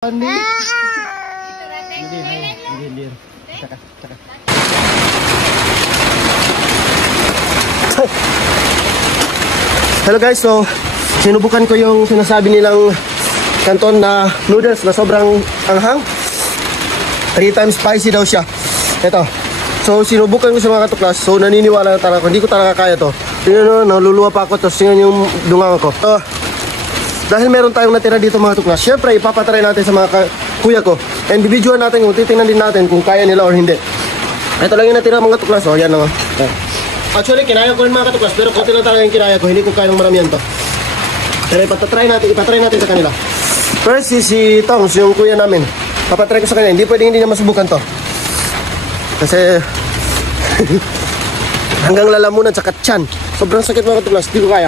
Hindi. Hello guys, so sinubukan ko yung sinasabi nilang Canton na noodles na sobrang anghang. 3 times spicy daw siya. Ito. So sinubukan ko sa mga katuklas. So naniniwala na talaga ko. Hindi ko talaga kaya to. Tingnan nyo, naluluwa pa ako. Tapos tingnan yung dungang ko. Dahil meron tayong natira dito mga katuklas, syempre ipapatry natin sa mga kuya ko. And bibidyoan natin kung titingnan din natin kung kaya nila or hindi. Ito lang yung natira mga katuklas. O yan naman. Actually kinaya ko rin mga katuklas. Pero konti lang talaga yung kinaya ko. Hindi ko kayang maramihan to. Pero ipatry natin sa kanila. First si Tongs, yung kuya namin. Papatry ko sa kanya. Hindi pwedeng hindi na masubukan to. Kasi hanggang lalamunan sa tiyan. Sobrang sakit mga katuklas. Hindi ko kaya.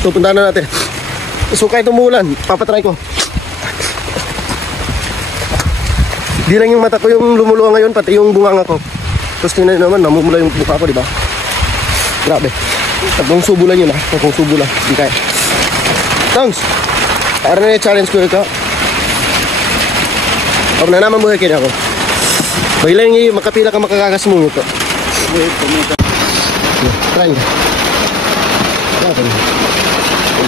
So puntahan na natin. So kahit umuulan, papatry ko. Di lang yung mata ko yung lumuluwa ngayon, pati yung bunganga ko. Tapos tingnan naman, namumula yung mukha ko, diba? Grabe. Kung subo lang yun kung subo lang, di kaya. Tongs, para na challenge ko ikaw. Huwag na naman buhay kaya ako. Bailang yung makapila ka makakagas mo ito. Try ka.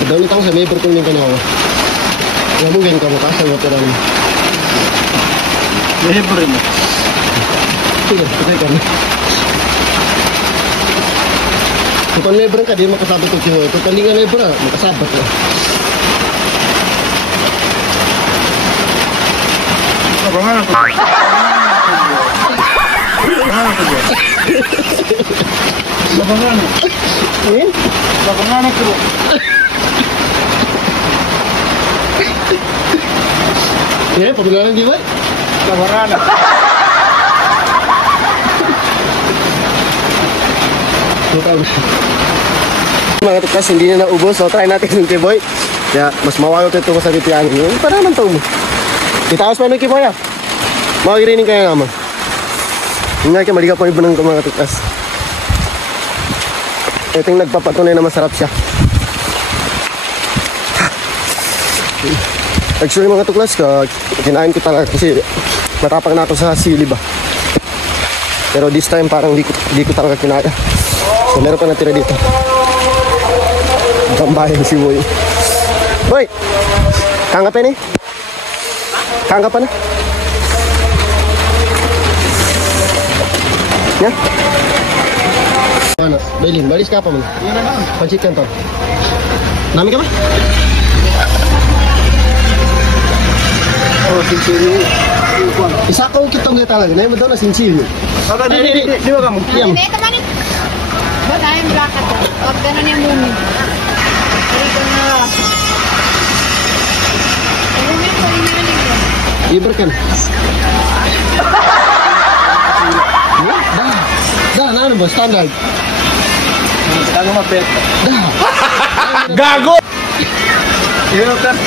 Dahil ito sa may berkuling ka na ako. Kaya mo ganyan ka makasal mo pero naman. May hebro rin mo. Sige, patay ka na. Kung lebron ka, di makasabat yung kihoy. Kung hindi nga lebron, makasabat ka. Labangan ako. Labangan ako. Labangan ako. Eh? Labangan ako. Eh, pagularan di ba? Labangan ako. Mga tukas, hindi na naubos. So try natin yung kiboy. Kaya mas mawawag ito ko sa bitiyan. Para naman ito mo. Itaos pa yung kiboy ah. Makakirinig kaya naman. Yung nga kayo maliga po iba ng mga tukas. Ito yung nagpapatunay na masarap siya. Actually mga tuklas, kinain ko talaga kasi matapang na ako sa sili ba. Pero this time parang di ko talaga kinaya. So meron pa natira dito. Gambayan si Boy. Boy! Kanga pa ni? Kanga pa na? Ya? Mana? Bailin, balis ka pa man? Pancit Canton. Nami ka ba? Oh, sincere. Isa ko kitong gaya talaga. Ngayon mo daw na sincere. Di ba kamu? Diam. Ba tayong bracket to? Huwag gano'n yung mumi. Hindi ko na. Mumi ko rin na rin. Iber kan? Dah, ano ba? Standard. Gago mabet. Gago! Iyo kan,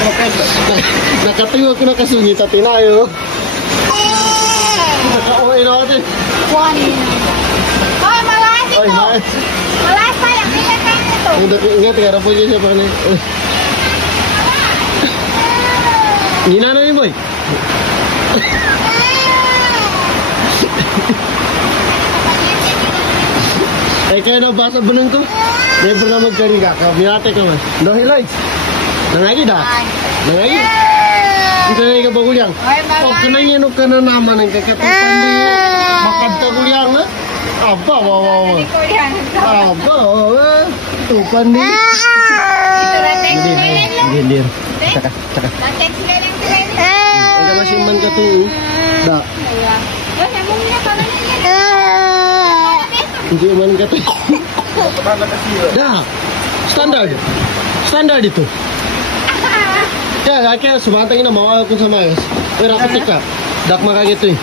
nakatiwa ko na kasungit at tinayo. Nakauwi natin. Kuhan. Hoy, malas ito! Malas pa yan. Ingat kayo nito. Ingat, kaya po siya pa rin. Hina na yun, boy. Eh, kaya nabasa bunong ko. Never na magkariga ka. Binate ka man. Dahil ay. Nangagi dah. Nangagi. Ito na yung kabagulyang. O, kanangyan o ka na naman ang kakatapan niyo. Makanta gulyang na. Aba, wawawa. Aba, wawawa. Tupan niyo. Hindi. Saka. Ang kamasiman ka ito. Da. Hindi man ka ito. Da. Standard itu. Ya, kaya sumatangin na mawawag kung sa mayos. Pero katik ka. Dak makagito eh.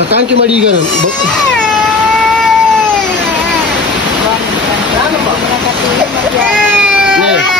Gakaan ki maliga na. Nanam.